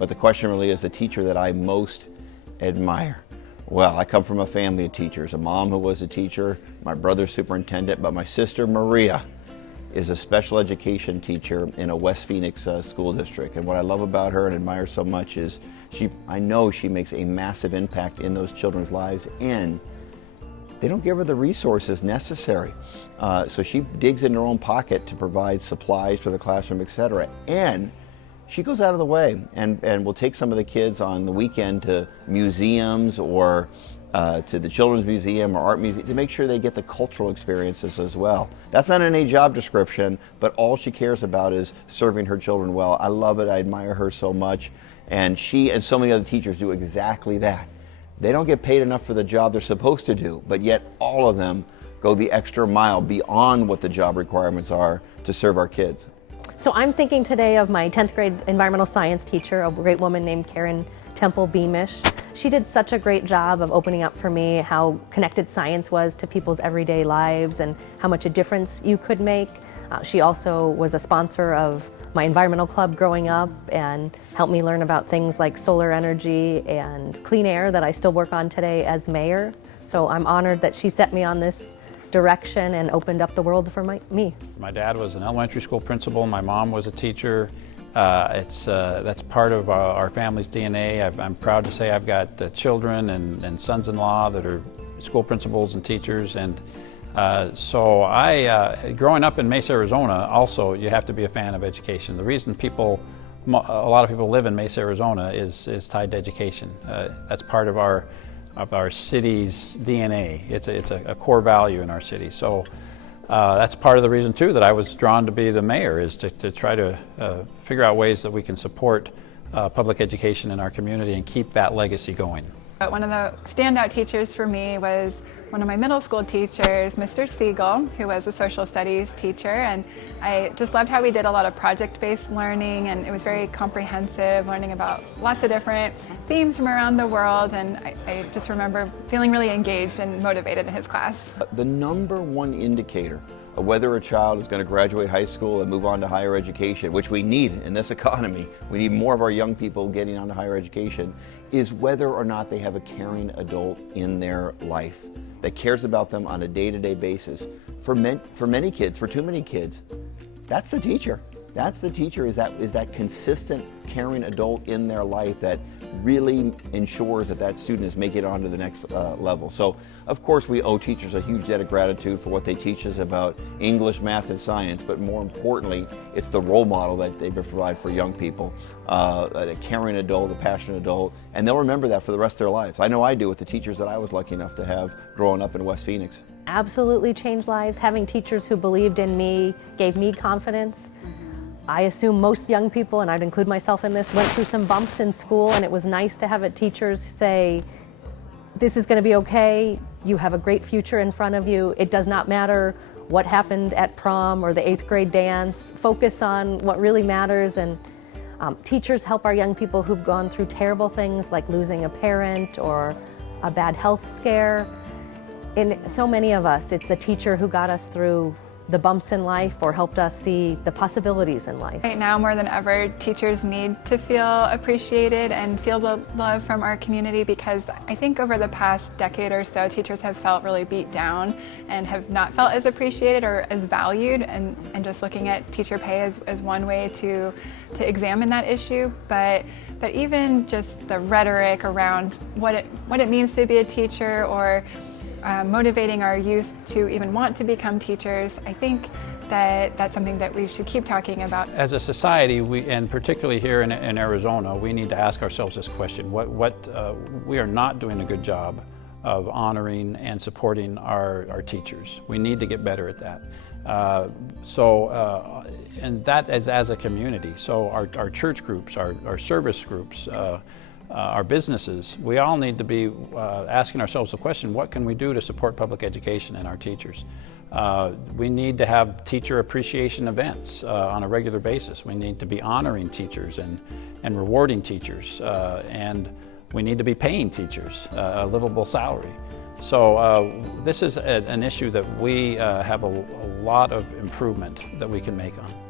but the question really is the teacher that I most admire. Well, I come from a family of teachers, a mom who was a teacher, my brother's superintendent, but my sister Maria is a special education teacher in a West Phoenix school district. And what I love about her and admire so much is I know she makes a massive impact in those children's lives, and they don't give her the resources necessary. So she digs in her own pocket to provide supplies for the classroom, etc. And she goes out of the way and will take some of the kids on the weekend to museums or to the Children's Museum or Art Museum to make sure they get the cultural experiences as well. That's not in a job description, but all she cares about is serving her children well. I love it. I admire her so much. And she and so many other teachers do exactly that. They don't get paid enough for the job they're supposed to do, but yet all of them go the extra mile beyond what the job requirements are to serve our kids. So I'm thinking today of my 10th grade environmental science teacher, a great woman named Karen Temple Beamish. She did such a great job of opening up for me how connected science was to people's everyday lives and how much a difference you could make. She also was a sponsor of my environmental club growing up and helped me learn about things like solar energy and clean air that I still work on today as mayor. So I'm honored that she set me on this direction and opened up the world for me. My dad was an elementary school principal, my mom was a teacher. That's part of our family's DNA. I'm proud to say I've got children and sons-in-law that are school principals and teachers, and so growing up in Mesa, Arizona, also you have to be a fan of education. The reason a lot of people live in Mesa, Arizona is tied to education. That's part of our city's DNA. It's a core value in our city. So that's part of the reason too that I was drawn to be the mayor, is to try to figure out ways that we can support public education in our community and keep that legacy going. One of the standout teachers for me was one of my middle school teachers, Mr. Siegel, who was a social studies teacher, and I just loved how we did a lot of project-based learning, and it was very comprehensive, learning about lots of different themes from around the world, and I just remember feeling really engaged and motivated in his class. The number one indicator of whether a child is going to graduate high school and move on to higher education, which we need in this economy, we need more of our young people getting on to higher education, is whether or not they have a caring adult in their life that cares about them on a day-to-day basis. For many kids, for too many kids, that's the teacher. That's the teacher, is that consistent, caring adult in their life that really ensures that student is making it on to the next level. So, of course, we owe teachers a huge debt of gratitude for what they teach us about English, math, and science, but more importantly, it's the role model that they provide for young people, a caring adult, a passionate adult, and they'll remember that for the rest of their lives. I know I do with the teachers that I was lucky enough to have growing up in West Phoenix. Absolutely changed lives. Having teachers who believed in me gave me confidence. I assume most young people, and I'd include myself in this, went through some bumps in school, and it was nice to have teachers say, this is going to be okay, you have a great future in front of you, it does not matter what happened at prom or the 8th grade dance, focus on what really matters. And teachers help our young people who've gone through terrible things like losing a parent or a bad health scare. In so many of us, it's a teacher who got us through the bumps in life or helped us see the possibilities in life. Right now, more than ever, teachers need to feel appreciated and feel the love from our community, because I think over the past decade or so, teachers have felt really beat down and have not felt as appreciated or as valued, and just looking at teacher pay as one way to examine that issue. But even just the rhetoric around what it means to be a teacher, or motivating our youth to even want to become teachers, I think that's something that we should keep talking about. As a society, and particularly here in Arizona, we need to ask ourselves this question: we are not doing a good job of honoring and supporting our teachers. We need to get better at that. And that is as a community. So our church groups, our service groups, our businesses, we all need to be asking ourselves the question, what can we do to support public education and our teachers? We need to have teacher appreciation events on a regular basis. We need to be honoring teachers and rewarding teachers, and we need to be paying teachers a livable salary. So this is an issue that we have a lot of improvement that we can make on.